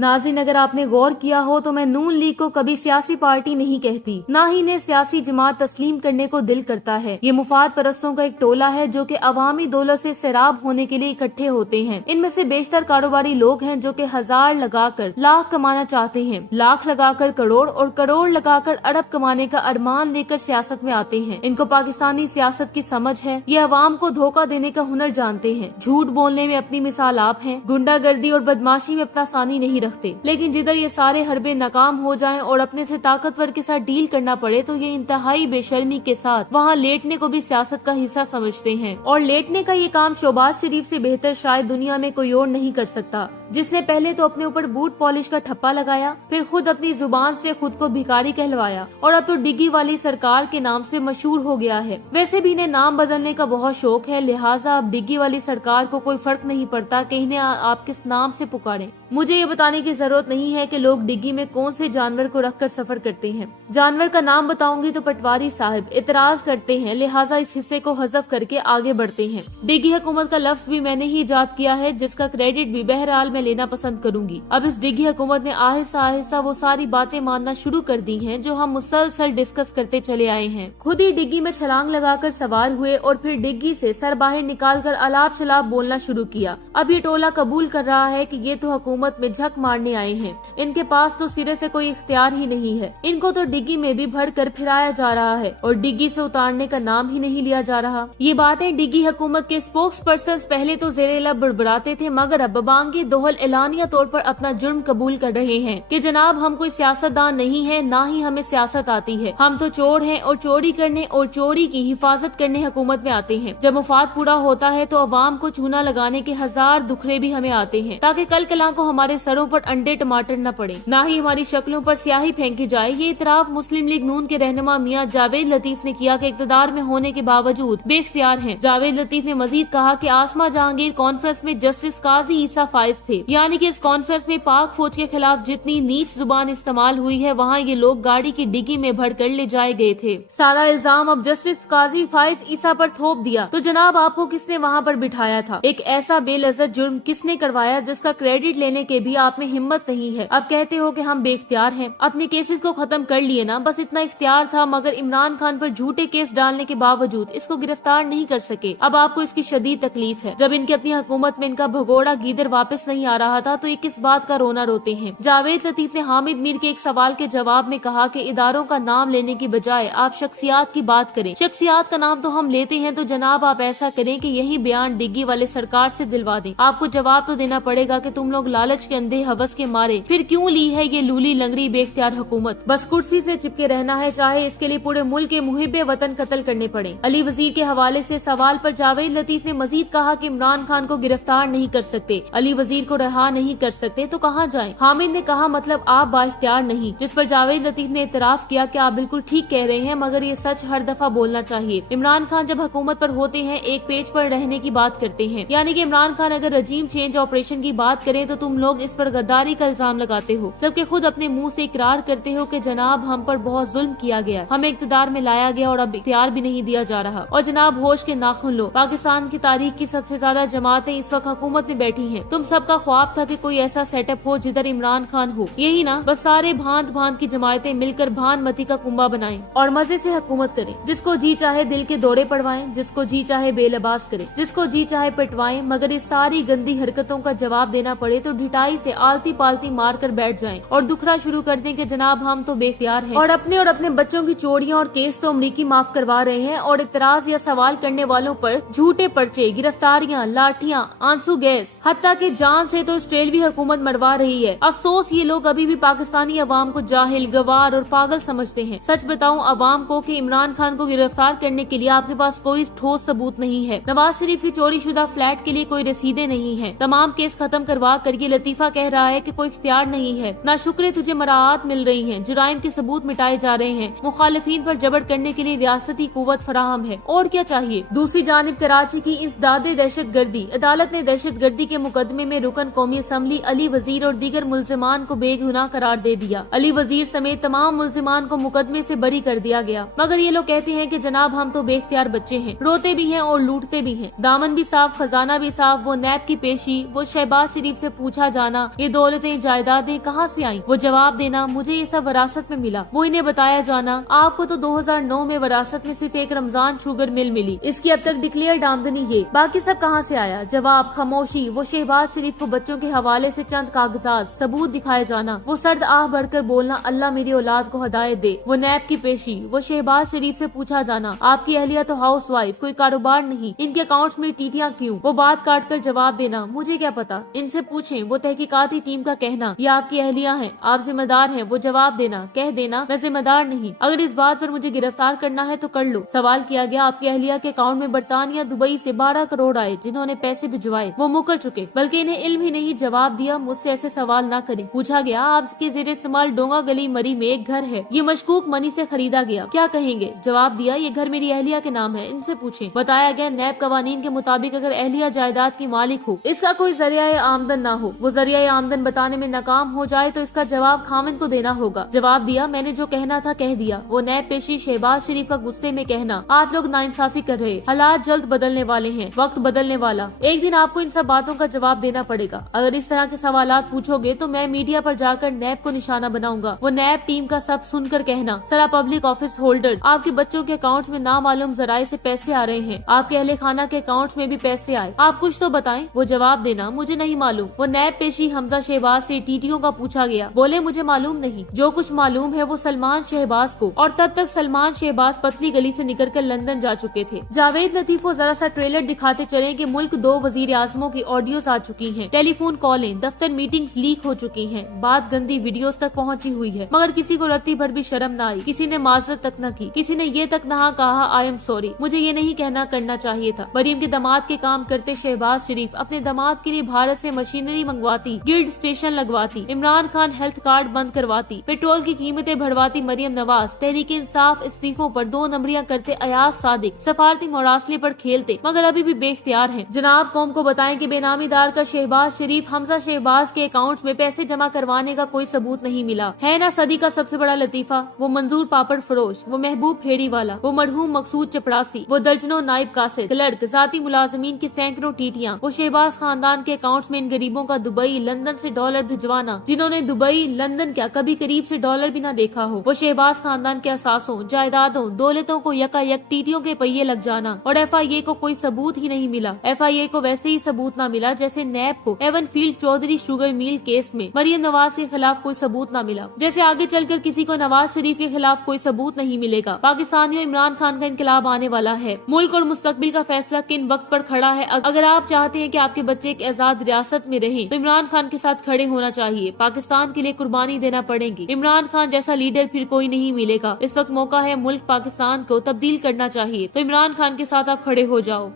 नाज़रीन, अगर आपने गौर किया हो तो मैं नून लीग को कभी सियासी पार्टी नहीं कहती, ना ही इन्हें सियासी जमात तस्लीम करने को दिल करता है। ये मुफाद परस्तों का एक टोला है जो कि अवामी दौलत से सैराब होने के लिए इकट्ठे होते हैं। इनमें से बेशतर कारोबारी लोग हैं जो कि हजार लगाकर लाख कमाना चाहते हैं, लाख लगाकर करोड़ और करोड़ लगाकर अरब कमाने का अरमान लेकर सियासत में आते हैं। इनको पाकिस्तानी सियासत की समझ है, ये अवाम को धोखा देने का हुनर जानते हैं, झूठ बोलने में अपनी मिसाल आप हैं, गुंडागर्दी और बदमाशी में अपना सानी नहीं रखते। लेकिन जिधर ये सारे हरबे नाकाम हो जाएं और अपने से ताकतवर के साथ डील करना पड़े तो ये इंतहाई बेशर्मी के साथ वहाँ लेटने को भी सियासत का हिस्सा समझते हैं। और लेटने का ये काम शहबाज शरीफ से बेहतर शायद दुनिया में कोई और नहीं कर सकता, जिसने पहले तो अपने ऊपर बूट पॉलिश का ठप्पा लगाया, फिर खुद अपनी जुबान से खुद को भिखारी कहलवाया और अब तो डिग्गी वाली सरकार के नाम से मशहूर हो गया है। वैसे भी इन्हें नाम बदलने का बहुत शौक है, लिहाजा अब डिग्गी वाली सरकार को कोई फर्क नहीं पड़ता कि इन्हें आप किस नाम से पुकारें। मुझे ये बताने की जरूरत नहीं है कि लोग डिग्गी में कौन से जानवर को रखकर सफर करते हैं। जानवर का नाम बताऊंगी तो पटवारी साहब इतराज करते हैं, लिहाजा इस हिस्से को हज़फ करके आगे बढ़ते हैं। डिग्गी हुकूमत का लफ्ज भी मैंने ही इजाद किया है, जिसका क्रेडिट भी बहरहाल मैं लेना पसंद करूंगी। अब इस डिग्गी हुकूमत ने आहिस्ता आहिस्ता वो सारी बातें मानना शुरू कर दी हैं जो हम मुसलसल डिस्कस करते चले आए हैं। खुद ही डिग्गी में छलांग लगाकर सवार हुए और फिर डिग्गी से सर बाहर निकालकर अलाप शलाप बोलना शुरू किया। अब ये टोला कबूल कर रहा है कि ये तो हुकूमत में झक मारने आए हैं, इनके पास तो सिरे से कोई इख्तियार ही नहीं है। इनको तो डिग्गी में भी भर कर फिराया जा रहा है और डिग्गी से उतारने का नाम ही नहीं लिया जा रहा। ये बातें डिग्गी हुकूमत के स्पोक्स पर्सन पहले तो ज़ेरे-लब बड़बड़ाते थे, मगर अब बबांगे दोहल एलानिया तौर पर अपना जुर्म कबूल कर रहे हैं कि जनाब हम कोई सियासतदान नहीं है, ना ही हमें सियासत आती है। हम तो चोर हैं और चोरी करने और चोरी की हिफाजत करने हुकूमत में आते हैं। जब मुफाद पूरा होता है तो अवाम को चूना लगाने के हजार दुखड़े भी हमें आते हैं, ताकि कल कला को हमारे सरों पर अंडे टमाटर न पड़े, ना ही हमारी शक्लों पर स्याही फेंकी जाए। ये इतराफ मुस्लिम लीग नून के रहनुमा मियां जावेद लतीफ ने किया कि इक़्तिदार में होने के बावजूद बेख्तियार हैं। जावेद लतीफ ने मजीद कहा कि आसमा जहांगीर कॉन्फ्रेंस में जस्टिस काजी ईसा फाइज थे, यानी कि इस कॉन्फ्रेंस में पाक फौज के खिलाफ जितनी नीच जुबान इस्तेमाल हुई है वहाँ ये लोग गाड़ी की डिग्गी में भर कर ले जाए गए थे। सारा इल्जाम अब जस्टिस काजी फाइज ईसा पर थोप दिया तो जनाब आपको किसने वहाँ पर बिठाया था? एक ऐसा बेलज़्ज़त जुर्म किसने करवाया जिसका क्रेडिट लेने के भी आप में हिम्मत नहीं है? अब कहते हो कि हम बेख्तियार हैं, अपने केसेस को खत्म कर लिए ना, बस इतना इख्तियार था, मगर इमरान खान पर झूठे केस डालने के बावजूद इसको गिरफ्तार नहीं कर सके। अब आपको इसकी शदीद तकलीफ है। जब इनकी अपनी हुकूमत में इनका भगोड़ा गीदर वापस नहीं आ रहा था तो ये किस बात का रोना रोते हैं? जावेद लतीफ ने हामिद मीर के एक सवाल के जवाब में कहा कि इदारों का नाम लेने की बजाय आप शख्सियात की बात करें। शख्सियात का नाम तो हम लेते हैं, तो जनाब आप ऐसा करें कि यही बयान डिग्गी वाले सरकार से दिलवा दें। आपको जवाब तो देना पड़ेगा कि तुम लोग लालच के अंधे हवस के मारे फिर क्यों ली है ये लूली लंगड़ी बेख्तियार हुकूमत? बस कुर्सी से चिपके रहना है, चाहे इसके लिए पूरे मुल्क के मुहिब्बे वतन कत्ल करने पड़े। अली वजीर के हवाले से सवाल पर जावेद लतीफ ने मजीद कहा कि इमरान खान को गिरफ्तार नहीं कर सकते, अली वजीर को रहा नहीं कर सकते, तो कहाँ जाएं? हामिद ने कहा मतलब आप बाइख्तियार नहीं, जिस पर जावेद लतीफ ने इतराफ किया कि आप बिल्कुल ठीक कह रहे हैं, मगर ये सच हर दफा बोलना चाहिए। इमरान खान जब हुकूमत पर होते हैं एक पेज पर रहने की बात करते हैं, यानी कि इमरान खान अगर रजीम चेंज ऑपरेशन की बात करें तो तुम लोग इस पर गद्दारी का इल्जाम लगाते हो, जबकि खुद अपने मुंह से इकरार करते हो कि जनाब हम पर बहुत जुल्म किया गया, हमें इक़्तिदार में लाया गया और अब इख्तियार भी नहीं दिया जा रहा। और जनाब होश के नाखून लो, पाकिस्तान की तारीख की सबसे ज्यादा जमातें इस वक्त हुकूमत में बैठी हैं। तुम सबका ख्वाब था कि कोई ऐसा सेटअप हो जिधर इमरान खान हो, यही ना? बस सारे भांत भांत की जमातें मिलकर भानमती का कुंभा बनाएं और मजे से हुकूमत करें। जिसको जी चाहे दिल के दौरे पड़वाएं, जिसको जी चाहे बेलबास करें, जिसको जी चाहे पिटवाएं, मगर इस सारी गंदी हरकतों का जवाब देना पड़े तो ढिठाई से आलती पालती मार कर बैठ जाएं और दुखड़ा शुरू कर दें कि जनाब हम तो बेख्तियार हैं और अपने बच्चों की चोरियां और केस तो अमरीकी माफ करवा रहे हैं और इतराज या सवाल करने वालों पर झूठे पर्चे, गिरफ्तारियां, लाठियां, आंसू गैस, हत्ता के जान से तो ऑस्ट्रेलियाई हुकूमत मरवा रही है। अफसोस ये लोग अभी भी पाकिस्तानी अवाम को जाहिल, गवार और पागल समझते हैं। सच बताऊं अवाम को कि इमरान खान को गिरफ्तार करने के लिए आपके पास कोई ठोस सबूत नहीं है। नवाज शरीफ की चोरी शुदा फ्लैट के लिए कोई रसीदें नहीं है। तमाम केस खत्म करवा कर ये लतीफा कह रहा है कि कोई इख्तियार नहीं है। ना शुक्र तुझे मराहत मिल रही है, जुराइम के सबूत मिटाए जा रहे हैं, मुखालिफिन पर जबर करने के लिए रियासती कुव्वत फराहम है, और क्या चाहिए? दूसरी जानिब कराची की इस दादे दहशत गर्दी अदालत ने दहशत गर्दी के मुकदमे में रुकन कौमी असम्बली अली वजीर और दीगर मुल्जिमान को बेगुनाह करार दे दिया। अली वजीर समेत तमाम मुल्जिमान को मुकदमे से बरी कर दिया गया, मगर ये लोग कहते हैं कि जनाब हम तो बेख्तियार बच्चे हैं, रोते भी हैं और लूटते भी हैं। दामन भी साफ, खजाना भी साफ, वो नैब की पेशी, वो शहबाज शरीफ से पूछा जाना, ये दौलतें जायदादें कहाँ से आई? वो जवाब देना, मुझे ये सब विरासत में मिला। वो इन्हें बताया जाना, आपको तो 2009 में विरासत में सिर्फ एक रमजान शुगर मिल मिली, इसकी अब तक डिक्लेयर्ड आमदनी ये, बाकी सब कहाँ से आया? जवाब, खामोशी। वो शहबाज शरीफ को बच्चों के हवाले से चंद कागजात सबूत दिखाए जाना। वो सर्द आह भरकर बोलना, अल्लाह मेरी औलाद को हदायत दे। वो नैब की पेशी। वो शहबाज शरीफ से पूछा जाना, आपकी अहलिया तो हाउस वाइफ, कोई कारोबार नहीं, इनके अकाउंट्स में टीटियां क्यों? वो बात काट कर जवाब देना, मुझे क्या पता, इनसे पूछें। वो तहकीकाती टीम का कहना, ये आपकी अहलिया है, आप जिम्मेदार हैं। वो जवाब देना, कह देना, मैं जिम्मेदार नहीं, अगर इस बात पर मुझे गिरफ्तार करना है तो कर लो। सवाल किया गया, आपकी अहलिया के अकाउंट में बरतानिया दुबई से 12 करोड़ आए, जिन्होंने पैसे भिजवाए, वो मुकर चुके, बल्कि इन्हें इल्म ही नहीं। जवाब दिया, मुझसे ऐसे सवाल न करें। पूछा गया, आपके जेर इस्तेमाल डोंगा गली मरी में एक घर है, ये मशकूक मनी से खरीदा गया, क्या कहेंगे? जवाब दिया, ये घर मेरी अहलिया के नाम है, इनसे पूछें। बताया गया, नैब कवानीन के मुताबिक अगर अहलिया जायदाद की मालिक हो, इसका कोई जरिया आमदन न हो, वो जरिया आमदन बताने में नाकाम हो जाए तो इसका जवाब खामिन को देना होगा। जवाब दिया, मैंने जो कहना था कह दिया। वो नैब पेशी शहबाज शरीफ का गुस्से में कहना, आप लोग नाइंसाफी कर रहे, हालात जल्द बदलने वाले हैं, वक्त बदलने वाला, एक दिन आपको इन सब बातों का जवाब देना पड़ेगा। अगर इस तरह के सवालात पूछोगे तो मैं मीडिया पर जाकर नैब को निशाना बनाऊंगा। वो नैब टीम का सब सुनकर कहना, सरा पब्लिक ऑफिस होल्डर, आपके बच्चों के अकाउंट्स में नामालूम जराये से पैसे आ रहे हैं, आपके अहले खाना के अकाउंट्स में भी पैसे आए, आप कुछ तो बताएं। वो जवाब देना, मुझे नहीं मालूम। वो नैब पेशी हमजा शहबाज से टीटीओ का पूछा गया, बोले मुझे मालूम नहीं, जो कुछ मालूम है वो सलमान शहबाज को, और तब तक सलमान शहबाज पतली गली से निकलकर लंदन जा चुके थे। जावेद लतीफ को जरा सा ट्रेलर दिखाते चले कि मुल्क 2 वजीर आजमों की ऑडियोस आ चुकी हैं, टेलीफोन कॉलें, दफ्तर मीटिंग्स लीक हो चुकी हैं, बात गंदी वीडियोस तक पहुंची हुई है, मगर किसी को रत्ती भर भी शर्म न आई, किसी ने माजरत तक न की, किसी ने ये तक न कहा आई एम सॉरी, मुझे ये नहीं कहना करना चाहिए था। मरियम के दामाद के काम करते शहबाज शरीफ अपने दामाद के लिए भारत से मशीनरी मंगवाती, गिल्ड स्टेशन लगवाती, इमरान खान हेल्थ कार्ड बंद करवाती, पेट्रोल की कीमतें बढ़वाती मरियम नवाज, तहरीक इंसाफ इस्तीफों पर 2 नंबरियां करते अयाज सादिक, सफारती मुरासले पर खेलते, मगर अभी भी बेख्तियार हैं। जनाब कौम को बताएं कि बेनामीदार का शहबाज शरीफ हमजा शहबाज के अकाउंट्स में पैसे जमा करवाने का कोई सबूत नहीं मिला है ना। सदी का सबसे बड़ा लतीफा, वो मंजूर पापड़ फरोश, वो महबूब फेड़ी वाला, वो मरहूम मकसूद चपड़ासी, वो दर्जनों नाइब कासिद, क्लर्क, जाती मुलाजमीन की सैकड़ों टीटियां, वो शहबाज खानदान के अकाउंट्स में इन गरीबों का दुबई लंदन से डॉलर भिजवाना, जिन्होंने दुबई लंदन क्या कभी करीब से डॉलर भी न देखा हो, वो शहबाज खानदान के असासों, जायदादों, दौलतों को यकायक टीटियों के पहिए लग जाना, और FIA को कोई सबूत ही नहीं मिला। FIA को वैसे ही सबूत न मिला जैसे नैब को Avenfield Chaudhry sugar mill case में मरियम नवाज के खिलाफ कोई सबूत न मिला, जैसे आगे चलकर किसी को नवाज शरीफ के खिलाफ कोई सबूत नहीं मिलेगा। पाकिस्तानियों, इमरान खान का इनकलाब आने वाला है, मुल्क और मुस्तकबिल का फैसला किन वक्त पर खड़ा है। अगर आप चाहते हैं कि आपके बच्चे एक आजाद रियासत में रहें तो इमरान खान के साथ खड़े होना चाहिए, पाकिस्तान के लिए कुर्बानी देना पड़ेगी। इमरान खान जैसा लीडर फिर कोई नहीं मिलेगा। इस वक्त मौका है मुल्क पाकिस्तान को तब्दील करना चाहिए, तो इमरान खान के साथ आप खड़े हो जाओ।